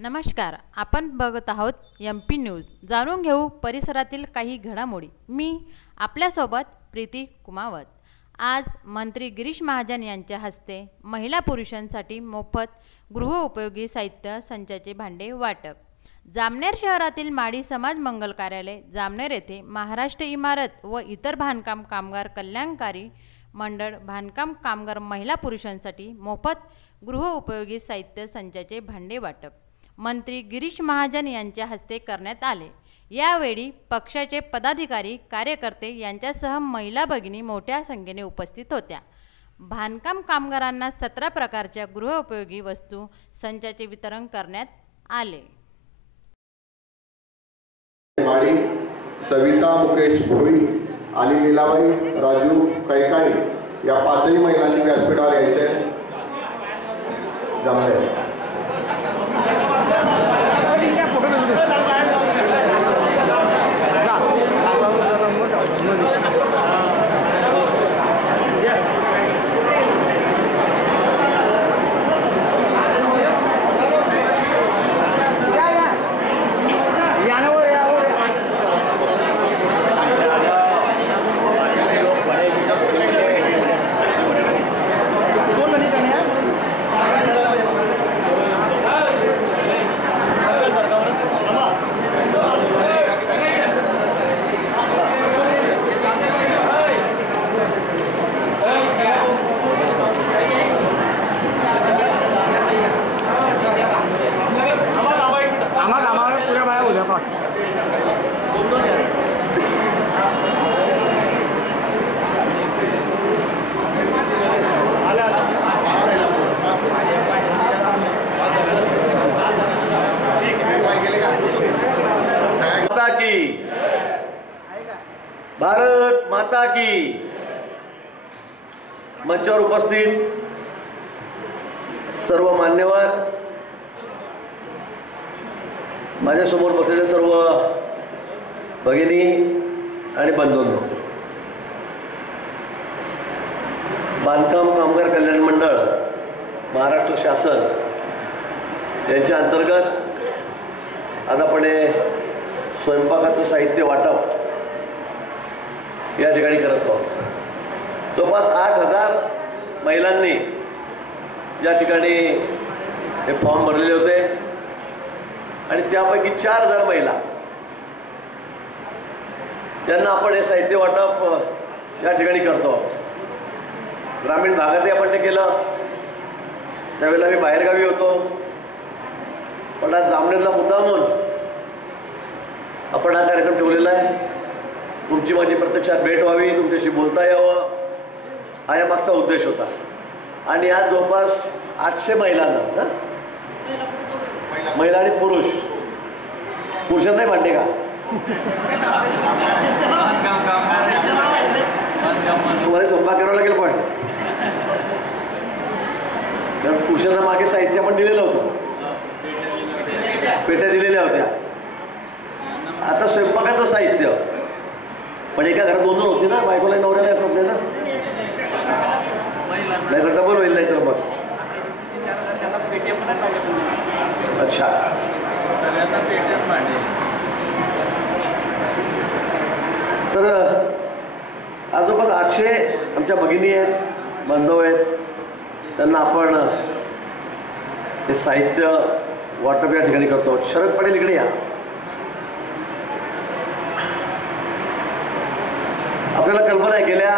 नमस्कार, आपण बघत आहोत MP न्यूज। जाणून घेऊ परिसरातील काही घडामोडी। मी आपल्यासोबत प्रीती कुमावत। आज मंत्री गिरीश महाजन यांच्या हस्ते महिला पुरुषांसाठी मोफत गृहोपयोगी साहित्य संचाचे भांडे वाटप। जामनेर शहरातील माडी समाज मंगल कार्यालय जामनेर येथे महाराष्ट्र इमारत व इतर बांधकाम कामगार कल्याणकारी मंडळ बांधकाम कामगार महिला पुरुषांसाठी मोफत गृहोपयोगी साहित्य संचाचे भांडे वाटप मंत्री गिरीश महाजन यांच्या हस्ते करण्यात आले। यावेळी पक्षाचे पदाधिकारी कार्यकर्ते यांच्यासह महिला भगिनी मोठ्या संख्येने उपस्थित होत्या। बांधकाम कामगारांना 17 प्रकारच्या गृहोपयोगी वस्तू संचाचे वितरण करण्यात आले। माडी सविता मुकेश भोई आणि लीलाबाई राजू कैकाणी या पाचही महिलांनी व्यासपीठावर यायचे। जामनेर भारत माता की। मंचावर उपस्थित सर्व मान्यवर, माझ्यासमोर बसलेले सर्व भगिनी आणि बंधूंनो, बांधकाम कामगार कल्याण मंडळ महाराष्ट्र शासन यांच्या अंतर्गत आज आपण स्वयंपाकाचं साहित्य वाटप या ठिकाणी करत आहोत। जवळपास 8,000 महिलांनी या ठिकाणी हे फॉर्म भरलेले होते आणि त्यापैकी 4,000 महिला यांना आपण हे साहित्य वाटप या ठिकाणी करतो आहोत। ग्रामीण भागातही आपण ते केलं, त्यावेळेला मी बाहेरगावी होतो, पण आज जामनेरला मुद्दामून आपण हा कार्यक्रम ठेवलेला आहे। तुमची माझी प्रत्यक्षात भेट व्हावी, तुमच्याशी बोलता यावं, हा या मागचा उद्देश होता। आणि आज जवळपास 800 महिलांना, महिला आणि पुरुषांना नाही भांडे का? तुम्हाला स्वयंपाक करावा लागेल, पण कारण पुरुषांना मागे साहित्य पण दिलेलं होतं, पेट्या दिलेल्या होत्या। आता स्वयंपाकाचं साहित्य पण एका घरात 2 होती ना, बायकोला नवऱ्याला असं होते ना, नाही तर डबल होईल, नाही तर मग अच्छा। तर आजोबा 800 आमच्या भगिनी आहेत, बांधव आहेत, त्यांना आपण हे साहित्य वाटप या ठिकाणी करतो। शरद पटेल इकडे या। आपल्याला कल्पना आहे, गेल्या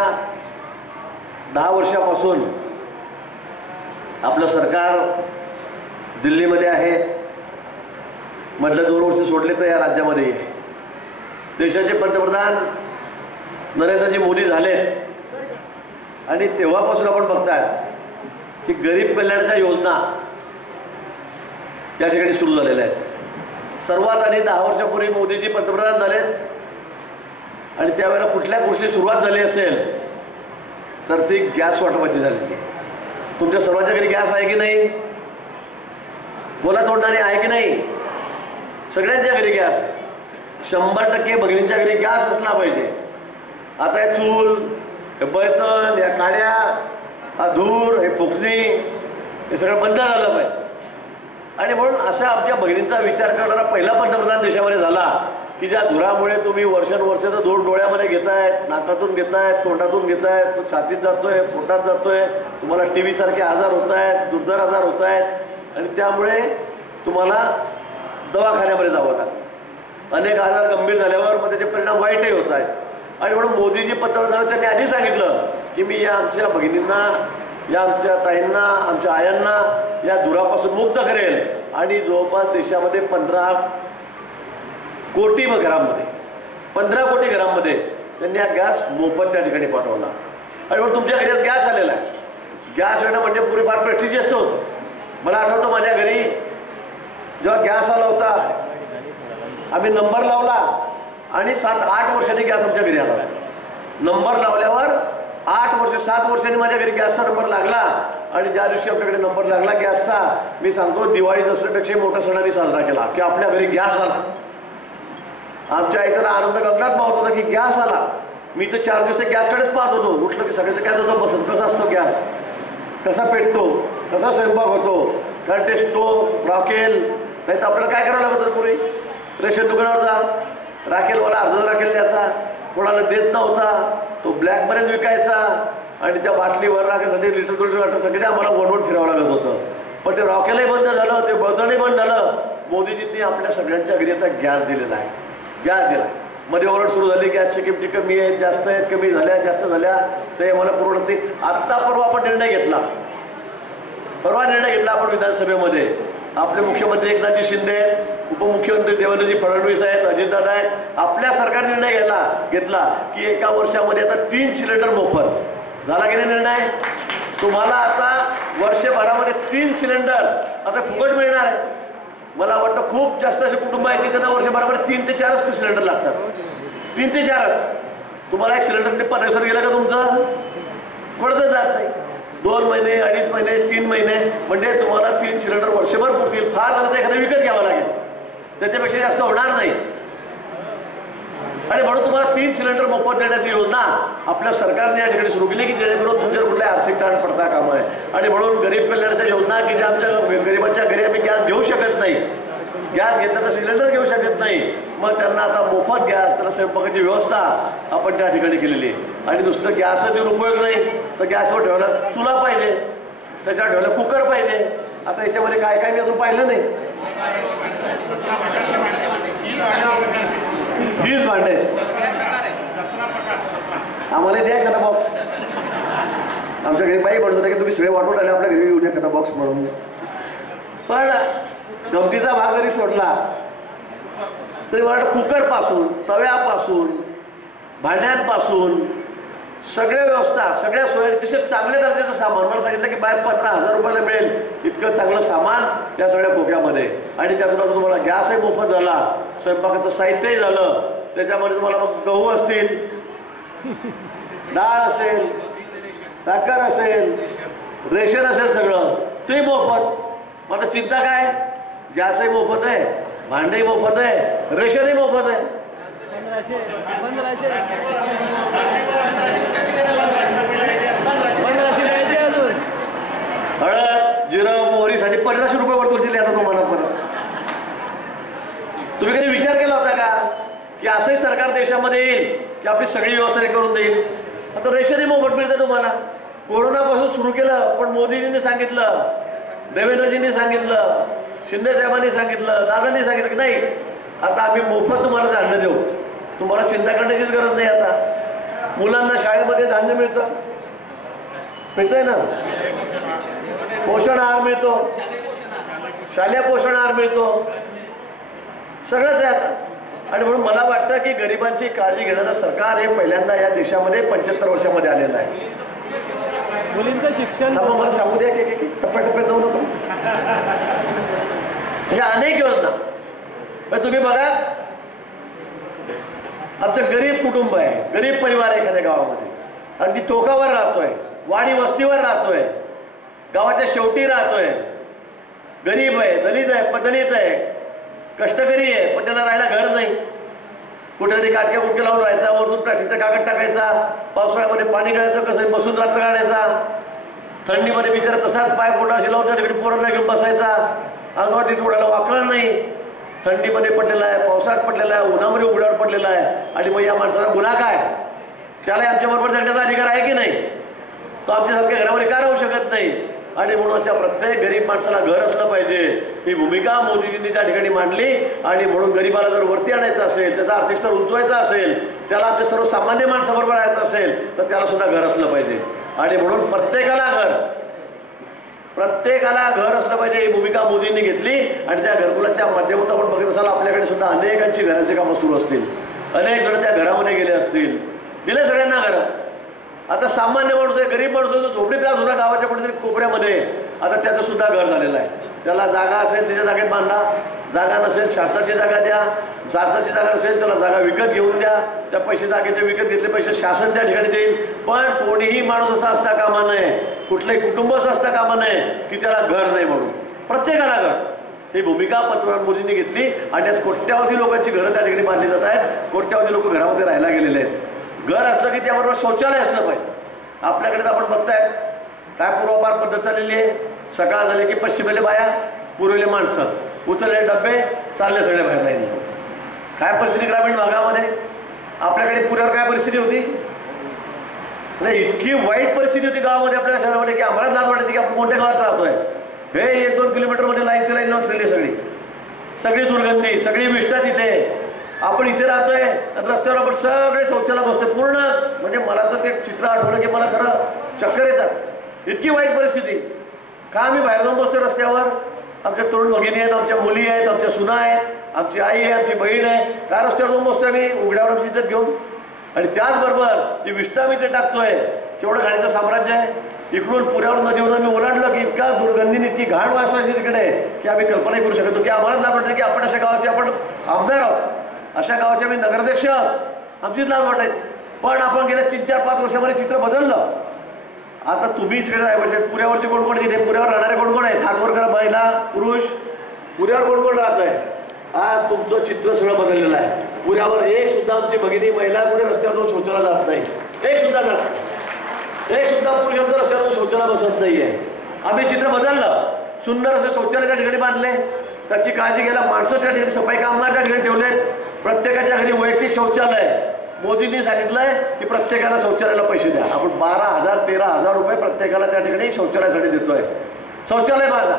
10 वर्षापासून आपलं सरकार दिल्लीमध्ये आहे, मधले 2 वर्ष सोडले तर या राज्यामध्ये आहे। देशाचे पंतप्रधान नरेंद्रजी मोदी झालेत आणि तेव्हापासून आपण बघतायत की गरीब कल्याणाच्या योजना या ठिकाणी सुरू झालेल्या आहेत। सर्वात आधी 10 वर्षापूर्वी मोदीजी पंतप्रधान झालेत आणि त्यावेळेला कुठल्या गोष्टी सुरुवात झाली असेल तर ती गॅस वाटपाची झालेली आहे। तुमच्या सर्वांच्या घरी गॅस आहे की नाही? बोला तोंडाने, आहे की नाही? सगळ्यांच्या घरी गॅस आहे। 100% भगिनींच्या घरी गॅस असला पाहिजे। आता हे चूल, हे बर्तन, या काड्या, हा धूर, हे फुकणी, हे सगळं बंद झालं पाहिजे। आणि म्हणून असा आमच्या बहिणींचा विचार करणारा पहिला पंतप्रधान देशामध्ये झाला की ज्या धुरामुळे तुम्ही वर्षानुवर्ष तर धूर डोळ्यामध्ये घेतायत, नाकातून घेतायत, तोंडातून घेतायत, तो छातीत जातोय, पोटात जातोय, तुम्हाला TB सारखे आजार होत आहेत, दुर्धर आजार होत आहेत आणि त्यामुळे तुम्हाला दवाखान्यामध्ये जावं लागतं. अनेक आजार गंभीर झाल्यावर मग त्याचे परिणाम वाईटही होत आहेत. आणि म्हणून मोदीजी पंतप्रधान त्यांनी आधी सांगितलं की मी या आमच्या भगिनींना, या आमच्या ताईंना, आमच्या आयांना या धुरापासून मुक्त करेल आणि जवळपास देशामध्ये 15 कोटी घरांमध्ये 15 कोटी घरांमध्ये त्यांनी हा गॅस मोफत त्या ठिकाणी पाठवला. आणि मग तुमच्या घरी गॅस आलेला आहे. गॅस येणं म्हणजे पुढे फार प्रेस्टिजियस होतं. मला आठवतं माझ्या घरी जेव्हा गॅस आला होता आम्ही नंबर लावला आणि 7-8 वर्षांनी गॅस आमच्या घरी आला. नंबर लावल्यावर 8 वर्ष 7 वर्षांनी माझ्या घरी गॅसचा नंबर लागला आणि ज्या दिवशी आपल्याकडे नंबर लागला गॅसचा, मी सांगतो दिवाळी दसऱ्यापेक्षाही मोठा सण आम्ही साजरा केला की आपल्या घरी गॅस आला. आमच्या आई तर आनंद गगनात पाहत होता की गॅस आला. मी तर 4 दिवस गॅसकडेच पाहत होतो. उठलं की सगळ्याचं गॅस होतं बसत, कसा असतो गॅस, कसा पेटतो, कसा स्वयंपाक होतो, कारण ते स्टोव राखेल. नाही तर आपल्याला काय करावं लागत होतं पूर्वी, रेशन दुकानावर जा, राखेलवाला अर्धा राखेल द्यायचा, कोणाला देत नव्हता, तो ब्लॅकमध्येच विकायचा आणि त्या बाटलीवर राखेसाठी लिटर 2 लिटर सगळे आम्हाला वणवण फिरावं लागत होतं. पण ते रॉकेलही बंद झालं, ते बळतणही बंद झालं. मोदीजींनी आपल्या सगळ्यांच्या घरी आता गॅस दिलेला आहे. गॅस दिला. मध्ये ओरड सुरू झाली गॅसची किमती कमी आहेत, जास्त आहेत, कमी झाल्या, जास्त झाल्या, ते मला पुरवत नाही. आत्ता परवा आपण निर्णय घेतला आपण विधानसभेमध्ये. आपले मुख्यमंत्री एकनाथजी शिंदे आहेत, उपमुख्यमंत्री देवेंद्रजी फडणवीस आहेत, अजितदादा आहेत. आपल्या सरकार निर्णय घेतला की एका वर्षामध्ये आता 3 सिलेंडर मोफत झाला की नाही निर्णय. तुम्हाला आता वर्षभरामध्ये 3 सिलेंडर आता फुकट मिळणार आहे. मला वाटतं खूप जास्त असे कुटुंब आहेत की त्यांना वर्षभरामध्ये 3 ते 4 सिलेंडर लागतात. 3 ते 4च. तुम्हाला एक सिलेंडर 50 गेलं का तुमचं पडतच जात नाही. 2 महिने, 2.5 महिने, 3 महिने म्हणजे तुम्हाला 3 सिलेंडर वर्षभर पुरतील. फार झालं तर एखादं विकत घ्यावं लागेल, त्याच्यापेक्षा जास्त होणार नाही. आणि म्हणून तुम्हाला 3 सिलेंडर मोफत देण्याची योजना आपल्या सरकारने या ठिकाणी सुरू केली की जेणेकरून तुमच्यावर कुठल्या आर्थिक ताण पडता कामा नये. आणि म्हणून गरीब कल्याणाच्या योजना की ज्या आमच्या गरिबाच्या घरी आम्ही गॅस घेऊ शकत नाही, गॅस घेतला तर सिलेंडर घेऊ शकत नाही, मग त्यांना आता मोफत गॅस, त्यांना स्वयंपाकाची व्यवस्था आपण त्या ठिकाणी केलेली आहे. आणि नुसतं गॅस देऊन उपयोग नाही तर गॅसवर ठेवायला चुला पाहिजे, त्याच्यावर ठेवायला कुकर पाहिजे. आता याच्यामध्ये काय काय मी अजून पाहिलं नाही. 30 भांडे आम्हाला द्या एखादा बॉक्स. आमच्या घरी बाई म्हणत होता की तुम्ही सगळे वाटून आले आपल्या घरी येऊ द्या एखादा बॉक्स म्हणून. पण गमतीचा भाग जरी सोडला तरी मला कुकरपासून, तव्यापासून, भांड्यांपासून सगळ्या व्यवस्था, सगळ्या सोयी, तसेच चांगल्या दर्जाचं सामान. मला सांगितलं की बाहेर 15,000 रुपयाला मिळेल इतकं चांगलं सामान या सगळ्या खोक्यामध्ये. आणि त्यातून आता तुम्हाला गॅसही मोफत झाला, स्वयंपाकाचं साहित्यही झालं, त्याच्यामध्ये तुम्हाला मग गहू असतील, डाळ असेल, साखर असेल, रेशन असेल, सगळं ते मोफत. मग आता चिंता काय, गॅसही मोफत आहे, भांडेही मोफत आहे, रेशनही मोफत आहे. हळद, जिरं, मोहरीसाठी 1500 रुपये वर दिले आता तुम्हाला परत. तुम्ही कधी विचार केला होता का की असंही सरकार देशामध्ये येईल की आपली सगळी व्यवस्था करून देईल. आता रेशनही मोफत मिळते तुम्हाला. कोरोनापासून सुरू केलं, पण मोदीजींनी सांगितलं, देवेंद्रजींनी सांगितलं, शिंदे साहेबांनी सांगितलं, दादांनी सांगितलं की नाही आता आम्ही मोफत तुम्हाला धान्य देऊ, तुम्हाला चिंता करण्याचीच गरज नाही. आता मुलांना शाळेमध्ये धान्य मिळतं, मिळतंय ना, पोषण आहार मिळतो, शालेय पोषण आहार मिळतो, सगळंच आहे आता. आणि म्हणून मला वाटतं की गरिबांची काळजी घेणारं सरकार हे पहिल्यांदा या देशामध्ये 75 वर्षामध्ये आलेलं आहे. मुलींचं शिक्षण मला सांगू द्या की टप्प्याटप्प्यात जाऊ नको. ह्या अनेक योजना तुम्ही बघा. आमचं गरीब कुटुंब आहे, गरीब परिवार आहे एखाद्या गावामध्ये, अगदी टोकावर राहतोय, वाडी वस्तीवर राहतोय, गावाच्या शेवटी राहतोय, गरीब आहे, दलित आहे, पदलित आहे, कष्टकरी आहे, पण त्याला राहायला घर नाही. कुठेतरी काटक्या कुटके लावून राहायचा, वरतून प्लास्टिकचा कागद टाकायचा, पावसाळ्यामध्ये पाणी गळायचं, कसं बसून रात्र काढायचा, थंडीमध्ये बिचारा तसाच पाय पोटाशी लावून त्या ठिकाणी पोरांना घेऊन बसायचा. अंगावर नीट उडायला वाकळं नाही, थंडीमध्ये पडलेला आहे, पावसात पडलेला आहे, उन्हामध्ये उघड्यावर पडलेला आहे, आणि मग या माणसाचा गुन्हा काय? त्याला आमच्याबरोबर जगण्याचा अधिकार आहे की नाही? तो आमच्यासारख्या घरामध्ये का राहू शकत नाही? आणि म्हणून अशा प्रत्येक गरीब माणसाला घर असलं पाहिजे, ही भूमिका मोदीजींनी त्या ठिकाणी मांडली. आणि म्हणून गरीबाला जर वरती आणायचं असेल, त्याचा आर्थिक स्तर उंचवायचा असेल, त्याला आपल्या सर्वसामान्य माणसाबरोबर राहायचं असेल, तर त्याला सुद्धा घर असलं पाहिजे. आणि म्हणून प्रत्येकाला घर असलं पाहिजे, ही भूमिका मोदींनी घेतली. आणि त्या घरकुलाच्या माध्यमातून आपण बघत असाल आपल्याकडे सुद्धा अनेकांची घराची कामं सुरू असतील, अनेक जण त्या घरामध्ये गेले असतील, दिले सगळ्यांना घरं. आता सामान्य माणूस आहे, गरीब माणूस आहे, झोपडीत राहत होता गावाच्या कुठेतरी कोपऱ्यामध्ये, आता त्याचं सुद्धा घर झालेलं आहे. त्याला जागा असेल त्याच्या जागेत बांधा, जागा नसेल शासनाची जागा द्या, शासनाची जागा नसेल त्याला जागा विकत घेऊन द्या, त्या पैसे जागेचे विकत घेतले पैसे शासन त्या ठिकाणी देईल. पण कोणीही माणूस असा असता कामा नये, कुठलंही कुटुंब असं असता कामा नये की त्याला घर नाही म्हणून. प्रत्येकाला घर, ही भूमिका पंतप्रधान मोदींनी घेतली. आणि आज कोट्यावधी लोकांची घरं त्या ठिकाणी बांधली जात आहेत, कोट्यावधी लोक घरामध्ये राहायला गेलेले आहेत. घर असलं की त्याबरोबर शौचालय असलं पाहिजे. आपल्याकडे तर आपण बघतायत काय पूर्वापार पद्धत चाललेली आहे, सकाळ झाली की पश्चिमेले बाया, पूर्वेले माणसं, उचलले डबे, चालले सगळे बाहेर लाईन. काय परिस्थिती ग्रामीण भागामध्ये? आपल्याकडे पुण्यावर काय परिस्थिती होती? म्हणजे इतकी वाईट परिस्थिती होती गावामध्ये आपल्या शहरामध्ये की आम्हालाच लाज वाटायची की आपण कोणत्या गावात राहतोय. हे 1-2 किलोमीटरमध्ये लाईनची लाईन नसलेली सगळी दुर्गंधी, सगळी विष्ठा तिथे. आपण इथे राहतोय रस्त्यावर आपण सगळे शौचालय बसतोय पूर्ण. म्हणजे मला तर ते चित्र आठवलं की मला खरं चक्कर येतात, इतकी वाईट परिस्थिती. का आम्ही बाहेर जाऊन बसतोय रस्त्यावर? आमच्या तरुण भगिनी आहेत, आमच्या मुली आहेत, आमच्या सुना आहेत, आमची आई आहे, आमची बहीण आहे. का रस्त्यावर जाऊन बसतोय आम्ही उघड्यावर आमची इज्जत घेऊन? आणि त्याचबरोबर जी विष्ठा आम्ही ते टाकतोय, केवढं घाणीचं साम्राज्य आहे. इकडून पुण्यावर नदीवर आम्ही ओलांडलं की इतका दुर्गंधीने इतकी घाण वासायची तिकडे की आम्ही कल्पनाही करू शकतो की आम्हालाच लाज वाटतं की आपण अशा गावाचे आपण आमदार आहोत, अशा गावाचे आम्ही नगराध्यक्ष आहोत, आमचीच लाज वाटायची. पण आपण गेल्या 3-4-5 वर्षामध्ये चित्र बदललं. आता तुम्हीच इकडे पुण्यावरचे कोण कोण, तिथे पुण्यावर राहणारे कोण कोण आहेत? हात वर करा, महिला पुरुष. पुण्यावर कोण कोण राहत आहे? आज तुमचं चित्र सगळं बदललेलं आहे. पुण्यावर एक सुद्धा आमची भगिनी महिला कुठे रस्त्यावर जाऊन शौचाला जात नाही, एक सुद्धा पुरुष आमचं रस्त्यावर शौचाला बसत नाहीये. आम्ही चित्र बदललं, सुंदर असे शौचालय त्या ठिकाणी बांधले, त्याची काळजी घ्यायला माणसं त्या ठिकाणी, सफाई कामगार त्या ठिकाणी ठेवलेत. प्रत्येकाच्या घरी वैयक्तिक शौचालय. मोदींनी सांगितलंय की प्रत्येकाला शौचालयाला पैसे द्या. आपण 12,000-13,000 रुपये प्रत्येकाला त्या ठिकाणी शौचालयासाठी देतोय. शौचालय बांधा.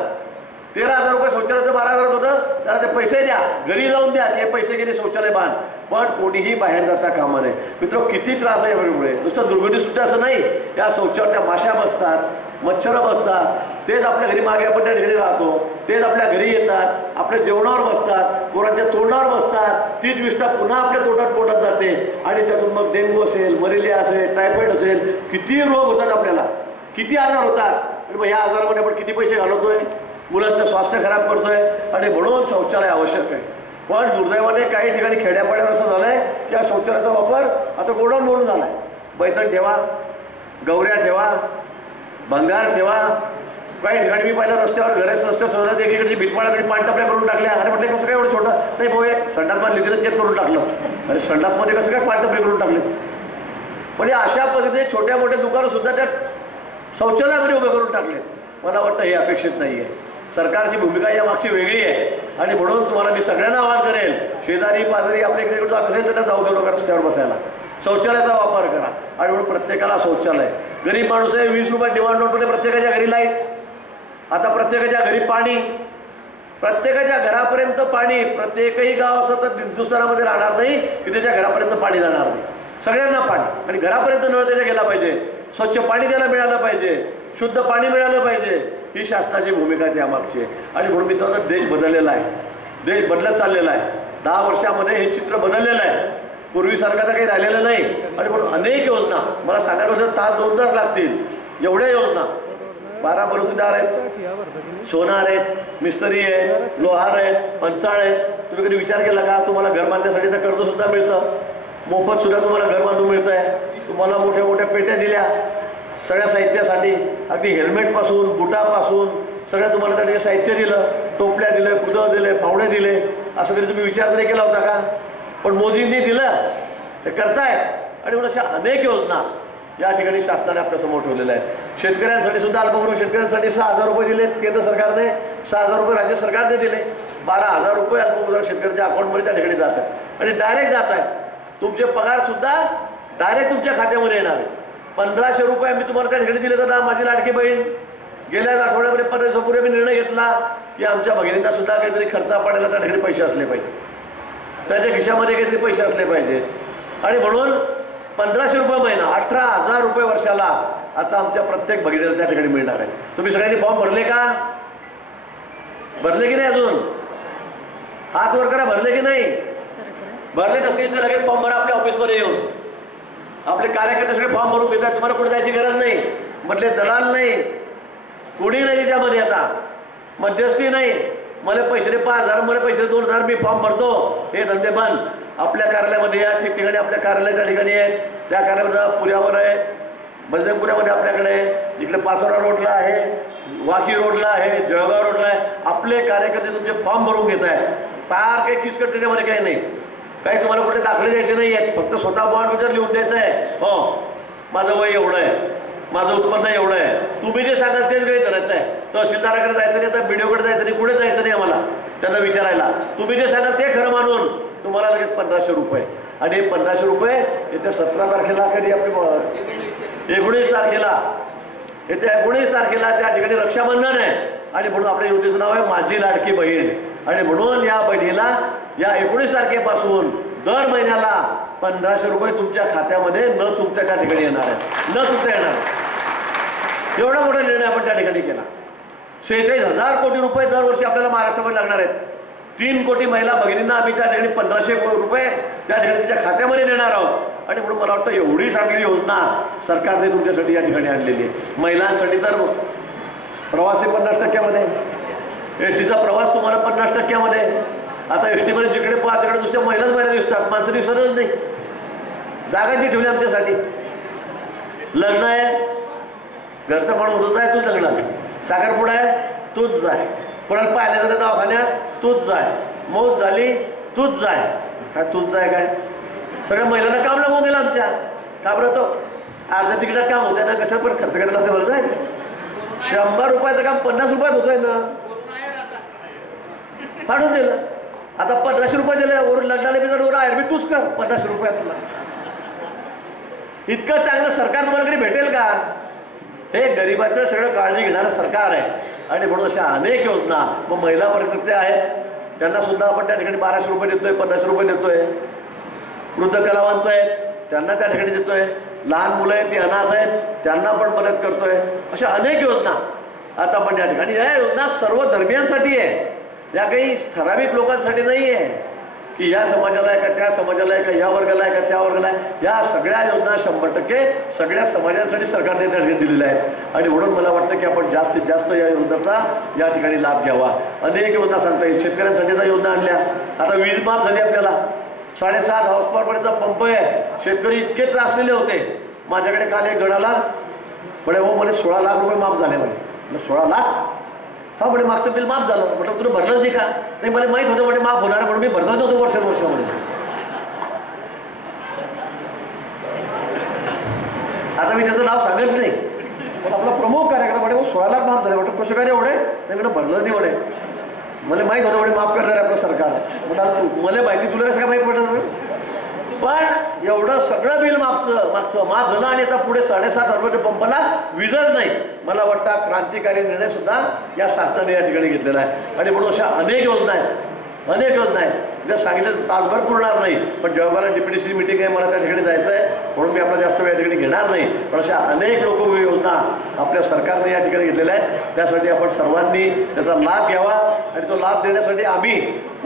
13,000 रुपये शौचालयाचं 12,000 होतं, त्याला ते पैसे द्या, घरी जाऊन द्या, ते पैसे गेले शौचालय बांध. पण कोणीही बाहेर जाता कामा नये. मित्र, किती त्रास आहे यामुळे. नुसतं दुर्गंधी सुट्टी असं नाही, त्या शौचालयात त्या माशा बसतात, मच्छरं बसतात. तेच आपल्या घरी मागे आपण त्या ठिकाणी राहतो, तेच आपल्या घरी येतात, आपल्या जेवणावर बसतात, पोरांच्या तोंडावर बसतात. तीच विष्ठा पुन्हा आपल्या पोटात जाते आणि त्यातून मग डेंग्यू असेल, मलेरिया असेल, टायफॉइड असेल, किती रोग होतात आपल्याला, किती आजार होतात. आणि मग ह्या आजारामध्ये आपण किती पैसे घालवतोय, मुलांचं स्वास्थ्य खराब करतोय. आणि म्हणून शौचालय आवश्यक आहे. पण दुर्दैवाने काही ठिकाणी खेड्यापाड्यावर असं झालंय की या शौचालयाचा वापर आता गोडाऊन म्हणून झालाय. बैठक ठेवा, गौऱ्या ठेवा, भंगार ठेवा. काही ठिकाणी मी पाहिलं रस्त्यावर रस्त्यावर सोडत एकीकडची भीतपाड्याकडे पाणटपल्या करून टाकल्या. अरे म्हटलं कसं काय एवढं छोटं नाही भाऊ, संडासमध्ये लिहिलं चेक करून टाकलं. अरे संडासमध्ये कसं काय पाणटपले करून टाकले? म्हणजे अशा पद्धतीने छोट्या मोठ्या दुकानं सुद्धा त्या शौचालयामध्ये उभे करून टाकले. मला वाटतं हे अपेक्षित नाही आहे. सरकारची भूमिका या मागची वेगळी आहे. आणि म्हणून तुम्हाला मी सगळ्यांना आवाहन करेल, शेजारी पाजारी आपल्या इकडे जात असेल तर जाऊ देऊ नका रस्त्यावर बसायला, शौचालयाचा वापर करा. आणि म्हणून प्रत्येकाला शौचालय. गरीब माणूस आहे, 20 रुपये डिमांड नोटमध्ये प्रत्येकाच्या घरी लाईट, आता प्रत्येकाच्या घरी पाणी, प्रत्येकाच्या घरापर्यंत पाणी. प्रत्येकही गाव असं तर हिंदुस्थानामध्ये राहणार नाही की त्याच्या घरापर्यंत पाणी जाणार नाही. सगळ्यांना पाणी, आणि घरापर्यंत नळ त्याच्या गेला पाहिजे, स्वच्छ पाणी त्याला मिळालं पाहिजे, शुद्ध पाणी मिळालं पाहिजे. ही शासनाची भूमिका त्यामागची आहे. आणि म्हणून मित्रांनो, देश बदललेला आहे, देश बदलत चाललेला आहे. 10 वर्षामध्ये हे चित्र बदललेलं आहे. पूर्वीसारखं तर काही राहिलेलं नाही. आणि म्हणून अनेक योजना, मला सांगायला 2 तास लागतील एवढ्या योजना. 12 बलुतेदार आहेत, सोनार आहेत, मिस्त्री आहेत, लोहार आहेत, पंचाळ आहेत. तुम्ही कधी विचार केला का तुम्हाला घर बांधण्यासाठी तर कर्ज सुद्धा मिळतं, मोफत सुद्धा तुम्हाला घर बांधून मिळतं आहे. तुम्हाला मोठ्या मोठ्या पेट्या दिल्या सगळ्या साहित्यासाठी, अगदी हेल्मेटपासून बुटापासून सगळं तुम्हाला त्या ठिकाणी साहित्य दिलं, टोपल्या दिलं, कुदळ दिले, फावडे दिले. असं तरी तुम्ही विचार तरी केला होता का? पण मोदींनी दिलं, ते करतायत. आणि म्हणून अशा अनेक योजना या ठिकाणी शासनाने आपल्यासमोर ठेवलेल्या आहेत. शेतकऱ्यांसाठी सुद्धा अल्पभूधारक शेतकऱ्यांसाठी 6,000 रुपये दिलेत केंद्र सरकारने, 6,000 रुपये राज्य सरकारने दिले, 12,000 रुपये अल्पभूधारक शेतकऱ्यांच्या अकाउंटमध्ये त्या ठिकाणी जात आहेत आणि डायरेक्ट जात आहेत. तुमचे पगार सुद्धा डायरेक्ट तुमच्या खात्यामध्ये येणार आहे. 1,500 रुपये मी तुम्हाला त्या ठिकाणी दिले तर माझी लाडकी बहीण गेल्या आठवड्यामध्ये 15 दिवसापूर्वी मी निर्णय घेतला की आमच्या भगिनींना सुद्धा काहीतरी खर्च पाडायला त्या ठिकाणी पैसे असले पाहिजे, त्याच्या खिशामध्ये काहीतरी पैसे असले पाहिजे आणि म्हणून 1,500 रुपये महिना 18,000 रुपये वर्षाला आता आमच्या प्रत्येक भगिनीला त्या ठिकाणी मिळणार आहे. तुम्ही सगळ्यांनी फॉर्म भरले का? भरले की नाही? अजून हात वर करा. भरले की नाही? भरले नसतील तर लगेच फॉर्म भरा आपल्या ऑफिसमध्ये येऊन. आपले कार्यकर्ते सगळे फॉर्म भरून घेतात, तुम्हाला कुठे जायची गरज नाही. म्हटले दलाल नाही, कोणी नाही त्यामध्ये, आता मध्यस्थी नाही. मला पैसे 5,000 मला पैसे 2,000 मी फॉर्म भरतो, हे धंदे बंद. आपल्या कार्यालयामध्ये या ठिकठिकाणी आपल्या कार्यालय त्या ठिकाणी आहे, त्या कार्यालयामध्ये पुण्यावर आहे, बजरंगपुऱ्यामध्ये आपल्याकडे आहे, इकडे पाचोरा रोडला आहे, वाकी रोडला आहे, जळगाव रोडला आहे. आपले कार्यकर्ते तुमचे फॉर्म भरून घेत आहेत. फार काही किसकट त्याच्यामध्ये काही नाही, काही तुम्हाला कुठे दाखले द्यायचे नाही आहेत. फक्त स्वतः बॉन्ड विचार लिहून द्यायचं आहे. हो माझं वय एवढं आहे, माझं उत्पन्न एवढं आहे, तुम्ही जे सांगाल तेच काही करायचं आहे. तहसीलदाराकडे जायचं नाही, आता बीडीओकडे जायचं नाही, कुठे जायचं नाही आम्हाला त्यांना विचारायला. तुम्ही जे सांगाल ते खरं मानून तुम्हाला लगेच 1,500 रुपये. आणि हे 1,500 रुपये येत्या 17 तारखेला कधी आपली 19 तारखेला येत्या 19 तारखेला त्या ठिकाणी रक्षाबंधन आहे आणि म्हणून आपल्या योजनेचं नाव आहे माझी लाडकी बहीण. आणि म्हणून या बहिणीला या 19 तारखेपासून दर महिन्याला 1,500 रुपये तुमच्या खात्यामध्ये न चुकता त्या ठिकाणी येणार आहे, न चुकता येणार. एवढा मोठा निर्णय आपण त्या ठिकाणी केला. 46,000 कोटी रुपये दरवर्षी आपल्याला महाराष्ट्रामध्ये लागणार आहेत. 3 कोटी महिला भगिनींना आम्ही त्या ठिकाणी 1,500 रुपये त्या ठिकाणी तिच्या खात्यामध्ये देणार आहोत. आणि म्हणून मला वाटतं एवढी चांगली योजना सरकारने तुमच्यासाठी या ठिकाणी आणलेली आहे. महिलांसाठी तर प्रवासी 50% एसटीचा प्रवास तुम्हाला 50% आता एसटीमध्ये जिकडे पाहा तिकडे नुसत्या महिला दिसतात, माणसं दिसतच नाही. जागांची ठेवली आमच्यासाठी. लग्न आहे, घरचा माणूस होत आहे, तूच लग्नात. साखरपुडा आहे, तूच जाय. कोणाला पाहिलं तर दवाखान्यात तूच जाय. मौत झाली तूच जाय. काय तूच जाय काय? सगळ्या महिलांना काम लागून दिलं आमच्या. का बरं? तो अर्ध्या तिकिटात काम होतंय ना, कशाला परत खर्च करायला असं बोलत आहे. 100 रुपयाचं काम 50 रुपयात होतंय ना, काढून दिलं. आता 1,500 रुपये दिले, वर लग्नाला बिजार वर आयर बी तूच कर 1,500 रुपयातला. इतकं चांगलं सरकार तुम्हाला कधी भेटेल का? हे गरिबाचं सगळं काळजी घेणारं सरकार आहे. आणि म्हणून अशा अनेक योजना. मग महिला परित्यक्ते आहेत, त्यांना सुद्धा आपण त्या ठिकाणी 1,200 रुपये देतोय, 1,500 रुपये देतोय. वृद्ध कलावंत आहेत त्यांना त्या ठिकाणी देतोय. लहान मुलं आहेत ती अनाथ आहेत त्यांना पण मदत करतोय. अशा अनेक योजना आता आपण त्या ठिकाणी. या योजना सर्व धर्मियांसाठी आहे, या काही ठराविक लोकांसाठी नाही आहे की या समाजाला आहे का त्या समाजाला आहे का या वर्गाला आहे का त्या वर्गाला आहे. या सगळ्या योजना 100% सगळ्या समाजांसाठी सरकारने त्या ठिकाणी दिलेल्या आहेत. आणि म्हणून मला वाटतं की आपण जास्तीत जास्त या योजनेचा या ठिकाणी लाभ घ्यावा. अनेक योजना सांगता येईल. शेतकऱ्यांसाठी त्या योजना आणल्या. आता वीज माफ झाली आपल्याला. 7.5 हॉर्सपॉवरपर्यंतचा पंप आहे. शेतकरी इतके त्रासलेले होते. माझ्याकडे काल एक जणाला म्हणे हो मला 16 लाख रुपये माफ झाले. म्हणे 16 लाख? हा म्हणे मागचं बिल माफ झालं. म्हटलं तुला भरलं नाही का? नाही मला माहीत होतं म्हणे माफ होणार म्हणून मी भरलं नव्हतं वर्षामध्ये. आता मी त्याचं नाव सांगत नाही पण आपला प्रमुख कार्यक्रम म्हणे 16 लाख माफ झाले. म्हटलं कसं काय एवढे? नाही म्हणून भरलं नाही म्हणे. मला माहीत होतं म्हणे माफ करणार आपलं सरकार. म्हटलं तू मला माहिती तुला कसं काय माहीत पडणार? पण एवढं सगळं बिल मागचं माफ झालं आणि आता पुढे 7.5 रुपयाच्या पंपाला वीजच नाही. मला वाटतं क्रांतिकारी निर्णय सुद्धा या शासनाने या ठिकाणी घेतलेला आहे. आणि म्हणून अशा अनेक योजना आहेत, अनेक योजना आहेत. जर सांगितलं तासभर पुरणार नाही. पण जेव्हा मला DPDC मीटिंग आहे, मला त्या ठिकाणी जायचं आहे म्हणून मी आपला जास्त वेळ या ठिकाणी घेणार नाही. पण अशा अनेक योजना आपल्या सरकारने या ठिकाणी घेतलेल्या आहेत. त्यासाठी आपण सर्वांनी त्याचा लाभ घ्यावा. आणि तो लाभ देण्यासाठी आम्ही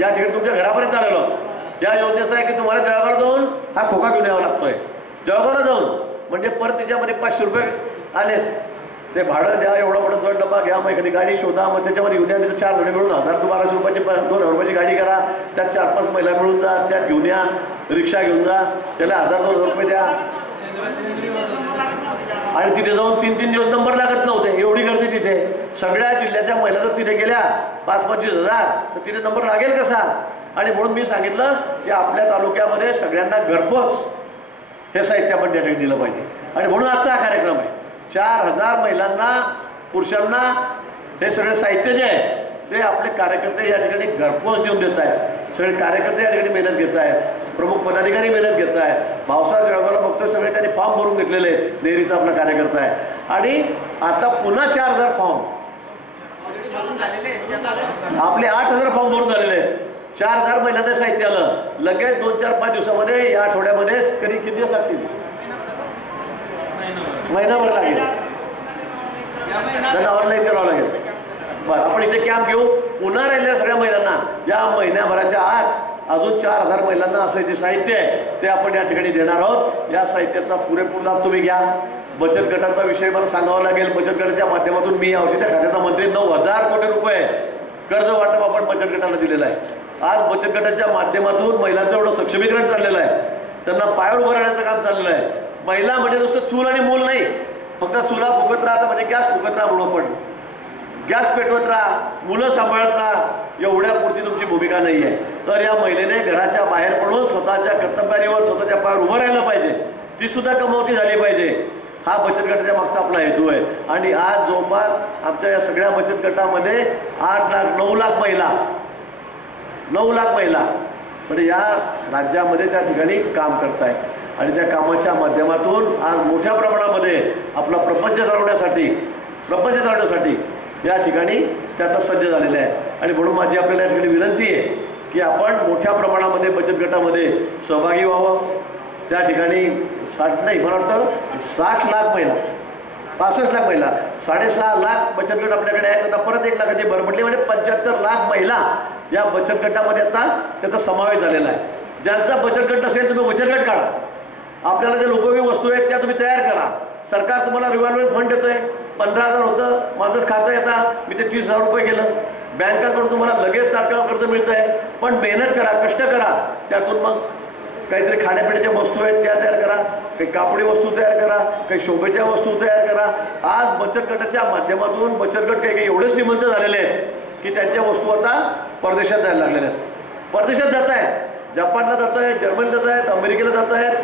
या ठिकाणी तुमच्या घरापर्यंत आलेलो. या योजनेचं आहे की तुम्हाला जळगावला जाऊन हा खोका घेऊन यावा लागतोय. जळगावला जाऊन म्हणजे परत त्याच्यामध्ये 500 रुपये आलेस ते भाडं द्या, एवढा मोठा दोन डबा घ्या, मग एखादी गाडी शोधा, मग त्याच्यामध्ये घेऊन या. 4 जण मिळून 1,000 ते 1,200 रुपयाची 2,000 रुपयाची गाडी करा. त्यात 4-5 महिला मिळून जा, त्यात घेऊन या. रिक्षा घेऊन जा, त्याला 1,000-2,000 रुपये द्या. आणि तिथे जाऊन 3-3 दिवस नंबर लागत नव्हते. एवढी गर्दी तिथे. सगळ्या जिल्ह्याच्या महिला जर तिथे गेल्या 5-25 हजार तर तिथे नंबर लागेल कसा? आणि म्हणून मी सांगितलं की आपल्या तालुक्यामध्ये सगळ्यांना घरपोच हे साहित्य आपण त्या ठिकाणी दिलं पाहिजे. आणि म्हणून आजचा हा कार्यक्रम आहे. 4000 महिलांना पुरुषांना हे सगळे साहित्य जे आहे ते आपले कार्यकर्ते या ठिकाणी घरपोच देऊन देत आहेत. सगळे कार्यकर्ते या ठिकाणी मेहनत घेत आहेत, प्रमुख पदाधिकारी मेहनत घेत आहेत. भाऊसाहेब जळगावला बघतोय सगळे त्यांनी फॉर्म भरून घेतलेले आहेत. डेअरीचा आपला कार्यकर्ता आहे आणि आता पुन्हा 4000 फॉर्म आपले 8000 फॉर्म भरून झालेले आहेत. 4000 महिलांना साहित्य आलं. लगेच 2-4-5 दिवसामध्ये या आठवड्यामध्येच किती दिवस लागतील? महिनाभर लागेल. त्यांना ऑनलाईन करावं लागेल. बरं, आपण इथे कॅम्प घेऊ. पुन्हा राहिलेल्या सगळ्या महिलांना या महिन्याभराच्या आत अजून 4000 महिलांना असं जे साहित्य आहे ते आपण या ठिकाणी देणार आहोत. या साहित्याचा पुरेपूर लाभ तुम्ही घ्या. बचत गटाचा विषय मला सांगावा लागेल. बचत गटाच्या माध्यमातून मी यावर्षी त्या खात्याचा मंत्री 9000 कोटी रुपये कर्ज वाटप आपण बचत गटाला दिलेलं आहे. आज बचत गटाच्या माध्यमातून महिलांचं एवढं सक्षमीकरण चाललेलं आहे, त्यांना पायावर उभं राहण्याचं काम चाललेलं आहे. महिला म्हणजे नुसतं चूल आणि मूल नाही, फक्त चुला फुकत राहता म्हणजे गॅस फुकत राहा म्हणून पण गॅस पेटवत राहा, मुलं सांभाळत राहा एवढ्यापुरती तुमची भूमिका नाही आहे. तर या महिलेने घराच्या बाहेर पडून स्वतःच्या कर्तव्यावर स्वतःच्या पायावर उभं राहायला पाहिजे. ती सुद्धा कमावती झाली पाहिजे. हा बचत गटाच्या मागचा आपला हेतू आहे. आणि आज जवळपास आमच्या या सगळ्या बचत गटामध्ये 9 लाख महिला म्हणजे या राज्यामध्ये त्या ठिकाणी काम करत आहेत आणि त्या कामाच्या माध्यमातून आज मोठ्या प्रमाणामध्ये आपला प्रपंच चालवण्यासाठी या ठिकाणी ते आता सज्ज झालेले आहे. आणि म्हणून माझी आपल्याला या ठिकाणी विनंती आहे की आपण मोठ्या प्रमाणामध्ये बचत गटामध्ये सहभागी व्हावं. त्या ठिकाणी 60 लाख महिला 65 लाख महिला 6.5 लाख बचत गट आपल्याकडे आहेत. आता परत 1 लाखाची भर पडली म्हणजे 75 लाख महिला या बचत गटामध्ये आता त्याचा समावेश झालेला आहे. ज्यांचा बचत गट असेल तुम्ही बचत गट काढा. आपल्याला जे उपयोगी वस्तू आहेत त्या तुम्ही तयार करा. सरकार तुम्हाला रिव्हॉल्विंग फंड देतोय. 15,000 होतं, माझंच खातं येतं, मी ते 30,000 रुपये केलं. बँकाकडून तुम्हाला लगेच तात्काळ कर्ज मिळतं आहे. पण मेहनत करा, कष्ट करा. त्यातून मग काहीतरी खाण्यापिण्याच्या वस्तू आहेत त्या तयार करा, काही कापडी वस्तू तयार करा, काही शोभेच्या वस्तू तयार करा. आज बचत गटाच्या माध्यमातून बचत गट काही एवढे श्रीमंत झालेले आहेत की त्यांच्या वस्तू आता परदेशात जायला लागलेल्या आहेत. परदेशात जात आहेत, जपानला जात आहेत, जर्मनीला जात आहेत, अमेरिकेला जात आहेत,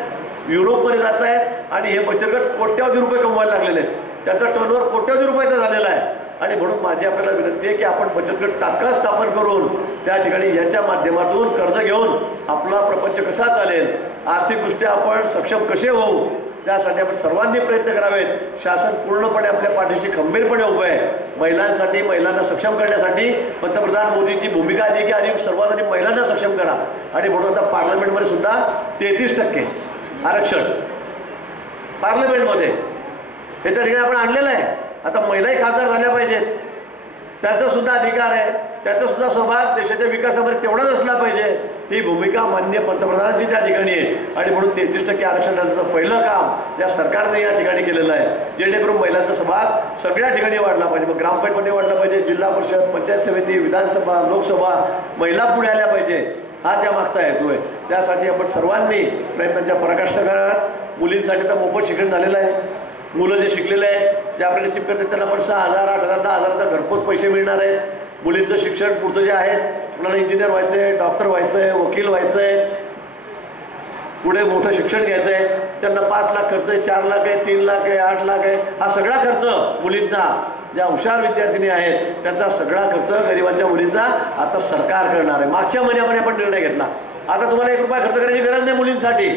युरोपमध्ये जात आहेत आणि हे बचत गट कोट्यावधी रुपये कमवायला लागलेले आहेत. त्याचा टर्नओव्हर कोट्यावधी रुपयाचा झालेला आहे. आणि म्हणून माझी आपल्याला विनंती आहे की आपण बचत गट तात्काळ स्थापन करून त्या ठिकाणी याच्या माध्यमातून कर्ज घेऊन आपला प्रपंच कसा चालेल, आर्थिकदृष्ट्या आपण सक्षम कसे होऊ, त्यासाठी आपण सर्वांनी प्रयत्न करावेत. शासन पूर्णपणे आपल्या पाठीशी खंबीरपणे उभं आहे. महिलांसाठी, महिलांना सक्षम करण्यासाठी पंतप्रधान मोदींची भूमिका आहे की आधी सर्वात आधी महिलांना सक्षम करा. आणि म्हणून आता पार्लमेंटमध्ये सुद्धा 33% आरक्षण पार्लमेंटमध्ये हे त्या ठिकाणी आपण आणलेलं आहे. आता महिलाही खासदार झाल्या पाहिजेत, त्यांचा सुद्धा अधिकार आहे, त्याचा सुद्धा सहभाग देशाच्या विकासामध्ये तेवढाच असला पाहिजे. ही भूमिका माननीय पंतप्रधानांची त्या ठिकाणी आहे. आणि म्हणून 33% आरक्षण देण्याचं पहिलं काम या सरकारने या ठिकाणी केलेलं आहे, जेणेकरून महिलांचा सहभाग सगळ्या ठिकाणी वाढला पाहिजे. मग ग्रामपंचायतमध्ये वाढला पाहिजे, जिल्हा परिषद, पंचायत समिती, विधानसभा, लोकसभा, महिला पुढे आल्या पाहिजे. हा त्या मागचा हेतू आहे. त्यासाठी आपण सर्वांनी प्रयत्नांच्या पराकाष्ठा कराव्यात. मुलींसाठी तर मोफत शिक्षण झालेलं आहे. मुलं जे शिकलेले आहेत, जे अप्रेंटिसशिप करतात त्यांना पण 6,000, 8,000, 10,000 घरपोच पैसे मिळणार आहेत. मुलींचं शिक्षण पुढचं जे आहे, आपल्याला इंजिनियर व्हायचं आहे, डॉक्टर व्हायचं आहे, वकील व्हायचं आहे, पुढे मोठं शिक्षण घ्यायचं आहे, त्यांना 5 लाख खर्च आहे, 4 लाख आहे, 3 लाख आहे, 8 लाख आहे. हा सगळा खर्च मुलींचा, ज्या हुशार विद्यार्थिनी आहेत त्यांचा सगळा खर्च गरिबांच्या मुलींचा आता सरकार करणार आहे. मागच्या महिन्यामध्ये आपण निर्णय घेतला. आता तुम्हाला 1 रुपया खर्च करायची गरज नाही मुलींसाठी.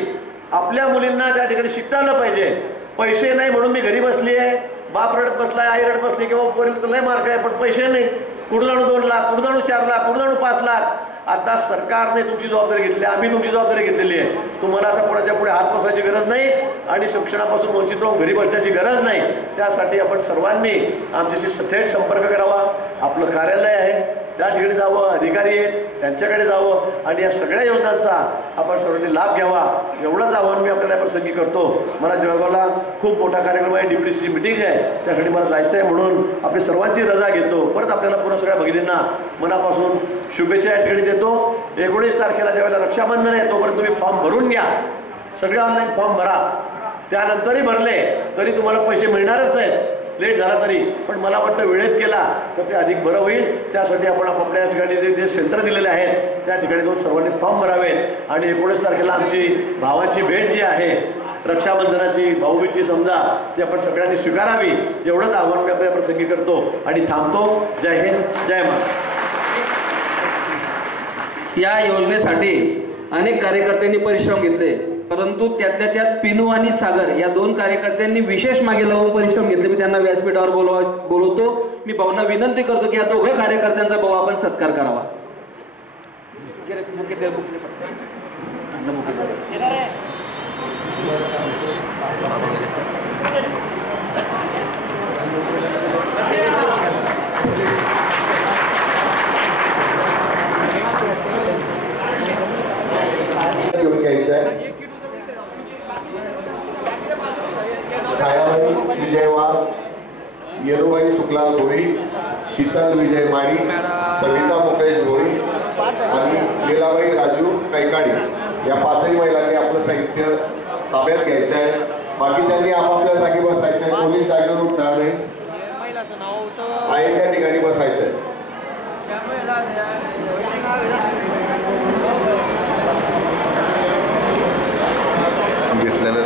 आपल्या मुलींना त्या ठिकाणी शिकता आलं पाहिजे. पैसे नाही म्हणून मी घरी बसली आहे, बाप रडत बसलाय, आई रडत बसली, किंवा पोरीला तर लय मार्क आहे पण पैसे नाही, कुठून आणू 2 लाख, कुठून आणू 4 लाख, कुठून आणू 5 लाख. आता सरकारने तुमची जबाबदारी घेतली, आम्ही तुमची जबाबदारी घेतलेली आहे. तुम्हाला आता कोणाच्या पुढे हात पसरायची गरज नाही आणि शिक्षणापासून वंचित राहून घरी बसण्याची गरज नाही. त्यासाठी आपण सर्वांनी आमच्याशी थेट संपर्क करावा. आपलं कार्यालय आहे त्या ठिकाणी जावं, अधिकारी आहेत त्यांच्याकडे जावं आणि या सगळ्या योजनांचा आपण सर्वांनी लाभ घ्यावा. एवढंच आव्हान मी आपल्याला प्रसंगी करतो. मला जळगावला खूप मोठा कार्यक्रम आहे, DPDCची मीटिंग आहे, त्यासाठी मला जायचं आहे. म्हणून आपली सर्वांची रजा घेतो. परत आपल्याला पुन्हा सगळ्या भगिनींना मनापासून शुभेच्छा या ठिकाणी देतो. 19 तारखेला ज्यावेळेला रक्षाबंधन आहे तोपर्यंत तुम्ही फॉर्म भरून घ्या. सगळे ऑनलाईन फॉर्म भरा. त्यानंतरही भरले तरी तुम्हाला पैसे मिळणारच आहेत, लेट झाला तरी. पण मला वाटतं वेळेत केला तर ते अधिक बरं होईल. त्यासाठी आपण आपल्या ठिकाणी जे सेंटर दिलेले आहेत त्या ठिकाणी जाऊन सर्वांनी फॉर्म भरावेत. आणि 19 तारखेला आमची भावाची भेट जी आहे रक्षाबंधनाची भाऊबीजची समजा ती आपण सगळ्यांनी स्वीकारावी एवढंच आव्हान मी आपल्या प्रसंगी करतो आणि थांबतो. जय हिंद, जय महाराष्ट्र. या योजनेसाठी अनेक कार्यकर्त्यांनी परिश्रम घेतले, परंतु त्यातल्या त्यात पिनू आणि सागर या 2 कार्यकर्त्यांनी विशेष मागे लावून परिश्रम घेतले. मी त्यांना व्यासपीठावर बोलवतो. मी भाऊंना विनंती करतो की या 2 कार्यकर्त्यांचा भाऊ आपण सत्कार करावा. छायाबाई विजय वाघ, येलूबाई सुखलाल भोई, शीतल विजय माळी, सविता मुकेश भोई आणि लीलाबाई राजू कैकाडी या 5ही महिलांनी आपलं साहित्य ताब्यात घ्यायचं आहे. बाकीच्यांनी आपापल्या जागी बसायचं आहे. कोणी जागेवर उठणार नाही. आहे त्या ठिकाणी बसायचं आहे. घेतलेलं